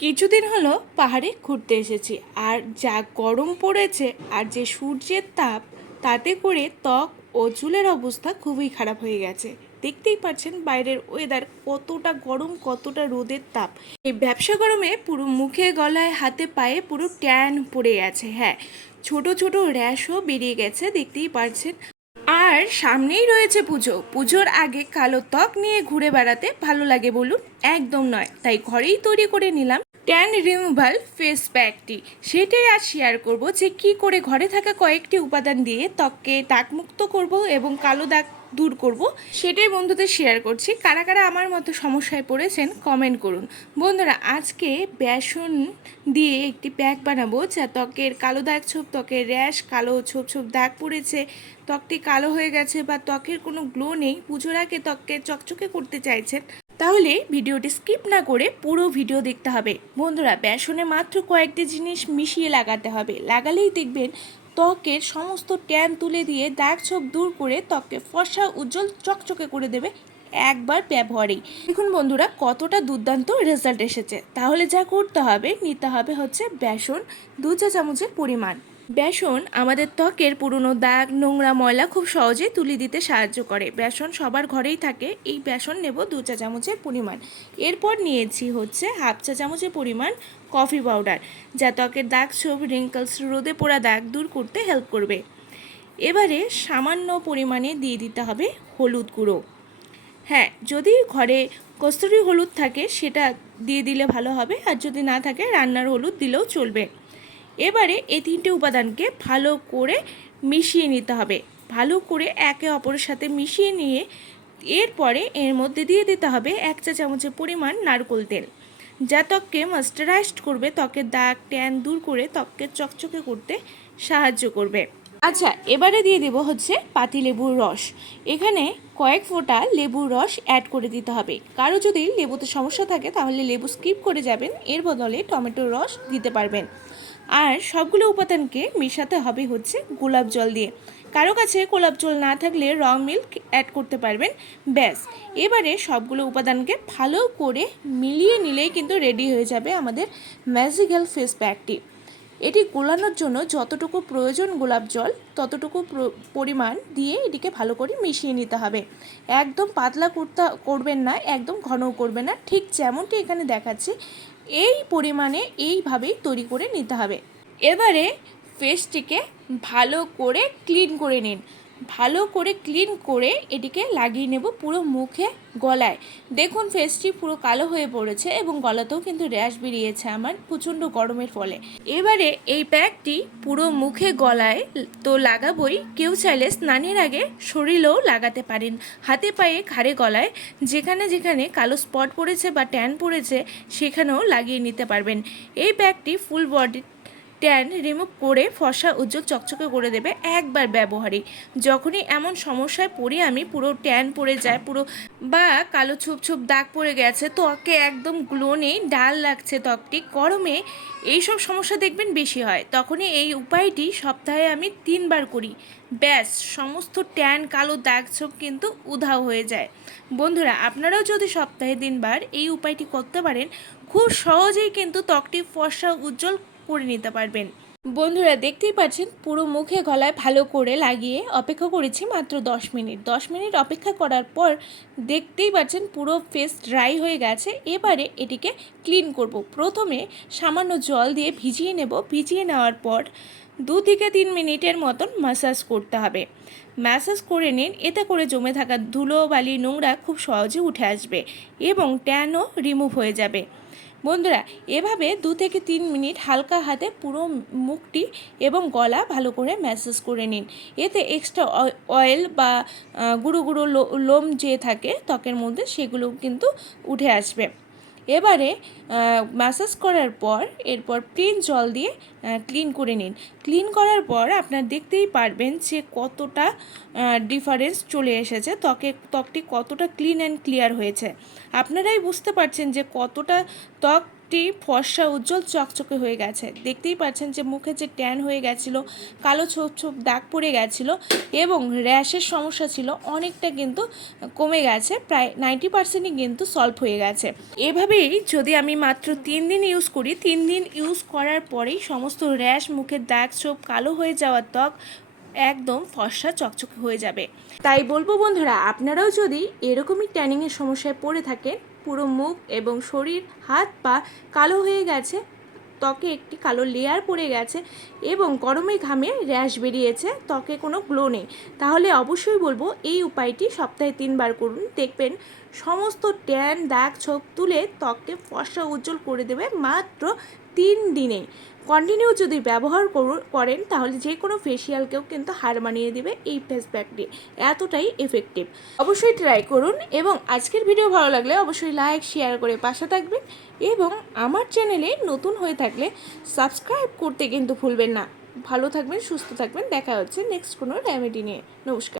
কিছুদিন হলো পাহাড়ে ঘুরতে এসেছি। আর যা গরম পড়েছে আর যে সূর্যের তাপ, তাতে করে ত্বক ও চুলের অবস্থা খুবই খারাপ হয়ে গেছে। দেখতেই পাচ্ছেন বাইরের ওয়েদার কতটা গরম, কতটা রোদের তাপ। এই ব্যবসা গরমে পুরো মুখে, গলায়, হাতে, পায়ে পুরো ট্যান পড়ে গেছে হ্যাঁ। ছোট ছোট র্যাশও বেরিয়ে গেছে, দেখতেই পাচ্ছেন। আর সামনেই রয়েছে পুজো। পুজোর আগে কালো ত্বক নিয়ে ঘুরে বেড়াতে ভালো লাগে বলুন? একদম নয়। তাই ঘরেই তৈরি করে নিলাম ট্যান রিমুভাল ফেস প্যাকটি সেটাই আজ শেয়ার করব যে কি করে ঘরে থাকা কয়েকটি উপাদান দিয়ে ত্বককে দাগমুক্ত করব এবং কালো দাগ দূর করব, সেটাই বন্ধুদের শেয়ার করছি। কারা কারা আমার মতো সমস্যায় পড়েছেন কমেন্ট করুন। বন্ধুরা, আজকে বেসন দিয়ে একটি প্যাক বানাবো যা ত্বকের কালো দাগ ছোপ, ত্বকের র্যাশ কালো ছোপ ছোপ দাগ পড়েছে, ত্বকটি কালো হয়ে গেছে বা ত্বকের কোনো গ্লো নেই, পুজোর আগে ত্বককে চকচকে করতে চাইছেন। তাহলে ভিডিওটি স্কিপ না করে পুরো ভিডিও দেখতে হবে। বন্ধুরা বেসনে মাত্র কয়েকটি জিনিস মিশিয়ে লাগাতে হবে। লাগালেই দেখবেন ত্বকের সমস্ত ট্যান তুলে দিয়ে দাগ ছোপ দূর করে ত্বককে ফসা উজ্জ্বল, চকচকে করে দেবে একবার ব্যবহারেই। দেখুন বন্ধুরা, কতটা দুর্দান্ত রেজাল্ট এসেছে। তাহলে যা করতে হবে, নিতে হবে হচ্ছে বেসন, দু চা চামচের পরিমাণ। বেসন আমাদের ত্বকের পুরনো দাগ, নোংরা ময়লা খুব সহজে তুলে দিতে সাহায্য করে। বেসন সবার ঘরেই থাকে। এই বেসন নেব দু চা চামচের পরিমাণ। এরপর নিয়েছি হচ্ছে হাফ চা চামচের পরিমাণ কফি পাউডার, যা ত্বকের দাগ, ছোপ রিঙ্কলস রোদে পোড়া দাগ দূর করতে হেল্প করবে। এবারে সামান্য পরিমাণে দিয়ে দিতে হবে হলুদ গুঁড়ো। হ্যাঁ যদি ঘরে কস্তুরি হলুদ থাকে, সেটা দিয়ে দিলে ভালো হবে। আর যদি না থাকে, রান্নার হলুদ দিলেও চলবে। এবারে এই তিনটে উপাদানকে ভালো করে মিশিয়ে নিতে হবে। ভালো করে একে অপরের সাথে মিশিয়ে নিয়ে এরপরে এর মধ্যে দিয়ে দিতে হবে এক চা চামচের পরিমাণ নারকোল তেল। যা ত্বককে মাস্টারাইজড করবে, ত্বকের দাগ, ট্যান দূর করে ত্বককে চকচকে করতে সাহায্য করবে। আচ্ছা এবারে দিয়ে দেব হচ্ছে পাতিলেবুর রস। এখানে কয়েক ফোঁটা লেবুর রস অ্যাড করে দিতে হবে। কারও যদি লেবুতে সমস্যা থাকে, তাহলে লেবু স্কিপ করে যাবেন। এর বদলে টমেটোর রস দিতে পারবেন। আর সবগুলো উপাদানকে মেশাতে হবে হচ্ছে গোলাপ জল দিয়ে। কারও কাছে গোলাপ জল না থাকলে র মিল্ক অ্যাড করতে পারবেন। ব্যাস। এবারে সবগুলো উপাদানকে ভালো করে মিলিয়ে নিলেই কিন্তু রেডি হয়ে যাবে আমাদের ম্যাজিক্যাল ফেস প্যাকটি এটি গোলানোর জন্য যতটুকু প্রয়োজন গোলাপ জল, ততটুকু পরিমাণ দিয়ে এটিকে ভালো করে মিশিয়ে নিতে হবে। একদম পাতলা করতে করবেন না, একদম ঘনও করবেন না। ঠিক যেমনটি এখানে দেখাচ্ছে এই পরিমাণে এইভাবেই তৈরি করে নিতে হবে। এবারে ফেসটিকে ভালো করে ক্লিন করে নিন। ভালো করে ক্লিন করে এটিকে লাগিয়ে নেব পুরো মুখে, গলায়। দেখুন ফেসটি পুরো কালো হয়ে পড়েছে এবং গলাতেও কিন্তু র্যাশ বেরিয়েছে আমার প্রচণ্ড গরমের ফলে। এবারে এই প্যাকটি পুরো মুখে, গলায় তো লাগাবই, কেউ চাইলে স্নানের আগে শরীরেও লাগাতে পারেন। হাতে পায়ে, ঘাড়ে, গলায় যেখানে যেখানে কালো স্পট পড়েছে বা ট্যান পড়েছে সেখানেও লাগিয়ে নিতে পারবেন। এই প্যাকটি ফুল বডি ট্যান রিমুভ করে ফসা উজ্জ্বল চকচকে করে দেবে একবার ব্যবহারে। যখনই এমন সমস্যায় পড়ি আমি, পুরো ট্যান পড়ে যায়, পুরো বা কালো ছোপ ছোপ দাগ পড়ে গেছে, ত্বকে একদম গ্লো নেই, ডাল লাগছে ত্বকটি। গরমে এইসব সমস্যা দেখবেন বেশি হয়। তখনই এই উপায়টি সপ্তাহে আমি তিনবার করি। ব্যাস, সমস্ত ট্যান, কালো দাগ ছোপ কিন্তু উধাও হয়ে যায়। বন্ধুরা, আপনারাও যদি সপ্তাহে তিনবার এই উপায়টি করতে পারেন, খুব সহজেই কিন্তু ত্বকটি ফর্সা উজ্জ্বল করে নিতে পারবেন। বন্ধুরা, দেখতেই পাচ্ছেন, পুরো মুখে গলায় ভালো করে লাগিয়ে অপেক্ষা করেছি মাত্র দশ মিনিট। দশ মিনিট অপেক্ষা করার পর দেখতেই পাচ্ছেন, পুরো ফেস ড্রাই হয়ে গেছে। এবারে এটিকে ক্লিন করব। প্রথমে সামান্য জল দিয়ে ভিজিয়ে নেব। ভিজিয়ে নেওয়ার পর দু থেকে তিন মিনিটের মতন ম্যাসাজ করতে হবে। ম্যাসাজ করে নিন, এতে করে জমে থাকা ধুলো, বালি, নোংরা খুব সহজে উঠে আসবে এবং ট্যানও রিমুভ হয়ে যাবে। বন্ধুরা, এভাবে দু থেকে তিন মিনিট হালকা হাতে পুরো মুখটি এবং গলা ভালো করে ম্যাসাজ করে নিন। এতে এক্সট্রা অয়েল বা গুঁড়ো গুঁড়ো লোম যে থাকে ত্বকের মধ্যে সেগুলো কিন্তু উঠে আসবে। এবারে ম্যাসাজ করার পর এরপর প্লেন জল দিয়ে ক্লিন করে নিন। ক্লিন করার পর আপনার দেখতেই পারবেন যে কতটা ডিফারেন্স চলে এসেছে, ত্বকে, ত্বকটি কতটা ক্লিন অ্যান্ড ক্লিয়ার হয়েছে। আপনারাই বুঝতে পারছেন যে কতটা ত্বক মুখটি ফর্সা উজ্জ্বল চকচকে হয়ে গেছে। দেখতেই পাচ্ছেন যে মুখে যে ট্যান হয়ে গেছিল, কালো ছোপ ছোপ দাগ পড়ে গেছিল এবং র্যাশের সমস্যা ছিল অনেকটা কিন্তু কমে গেছে, প্রায় নাইনটি পার্সেন্টই কিন্তু সলভ হয়ে গেছে। এভাবেই যদি আমি মাত্র তিন দিন ইউজ করি, তিন দিন ইউজ করার পরেই সমস্ত র্যাশ, মুখের দাগ, ছোপ কালো হয়ে যাওয়ার ত্বক একদম ফর্সা চকচকে হয়ে যাবে। তাই বলব বন্ধুরা, আপনারাও যদি এরকমই ট্যানিংয়ের সমস্যায় পড়ে থাকেন, পুরো মুখ এবং শরীর, হাত পা কালো হয়ে গেছে, ত্বকে একটি কালো লেয়ার পড়ে গেছে এবং গরমে ঘামে র্যাশ বেরিয়েছে, ত্বকে কোনো গ্লো নেই, তাহলে অবশ্যই বলব এই উপায়টি সপ্তাহে তিনবার করুন। দেখবেন সমস্ত ট্যান দাগ, ছোপ তুলে ত্বককে ফর্সা উজ্জ্বল করে দেবে মাত্র তিন দিনে কন্টিনিউ যদি ব্যবহার করু- করেন, তাহলে যে কোনো ফেসিয়ালকেও কিন্তু হার মানিয়ে দেবে এই ফেস প্যাকটি এতটাই এফেক্টিভ অবশ্যই ট্রাই করুন এবং আজকের ভিডিও ভালো লাগলে অবশ্যই লাইক শেয়ার করে পাশে থাকবেন এবং আমার চ্যানেলে নতুন হয়ে থাকলে সাবস্ক্রাইব করতে কিন্তু ভুলবেন না। ভালো থাকবেন, সুস্থ থাকবেন। দেখা হচ্ছে নেক্সট কোনো রেমেডি নিয়ে। নমস্কার।